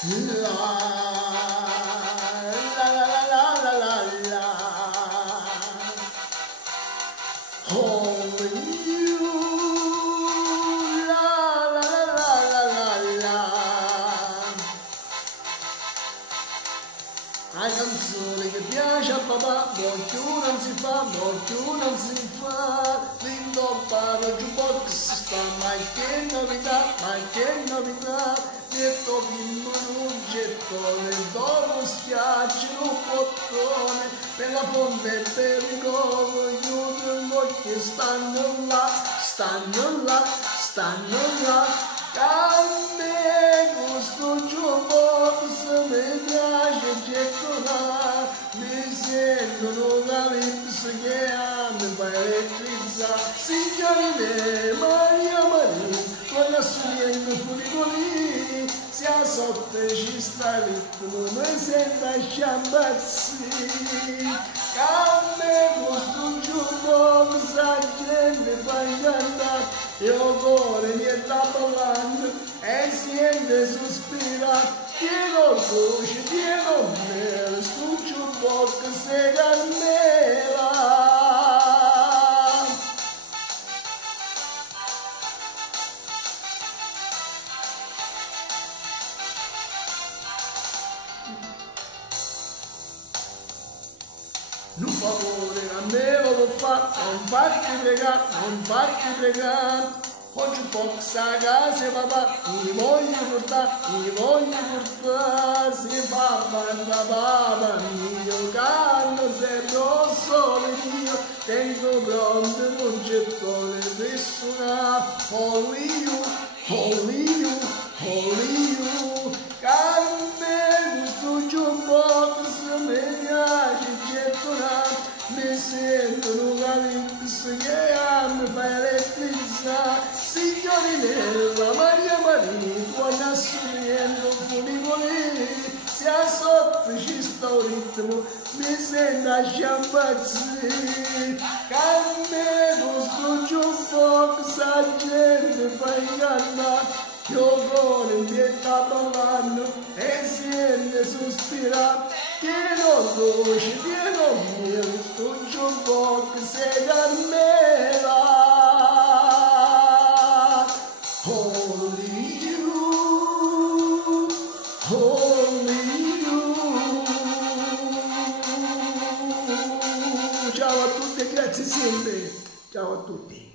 La la la la la la la. Only you. La la la la la la. La canzone che piace a papà, mo più non si fa, mo più non si fa. L'indoppato jukebox sta, ma che novità, detto bimbo in un gettone, dopo schiacci un bottone, per la fonte e per il covo, gli udri che stanno là, a me questo jukebox mi piace gettonare, mi sentono da lips che mi fa elettrizzare, signorine Maria, con la sugliendo funicoli, sia sotto ci sta il ritmo, mi senta sciambazzi, a me questo jukebox a gente fa ingannare, io cuore mi sta ballando e siente sospira, pieno dolce, pieno mele, sto jukebox se cammela. Un favore a me lo può fare, non farti pregare, oggi un po' sta casa papà, mi voglio portare, si fa banda papà mio, canto sempre lo sole mio, tengo pronto un gettone per suonare, only you, canto questo jukebox mi piace gettonare, mi sentono calypso che mi fa elettrizzare, signorinella Maria, buona sorriendo funicoli, sia sotto ci sta un ritmo, mi sento sciambazzi, canne questo jukebox a gente fa ingannare, io cuore mi sta ballando e siente sospirare, pieno dolce, pieno miele, sto jukebox se cammela. Only you, ciao a tutti e grazie sempre, ciao a tutti.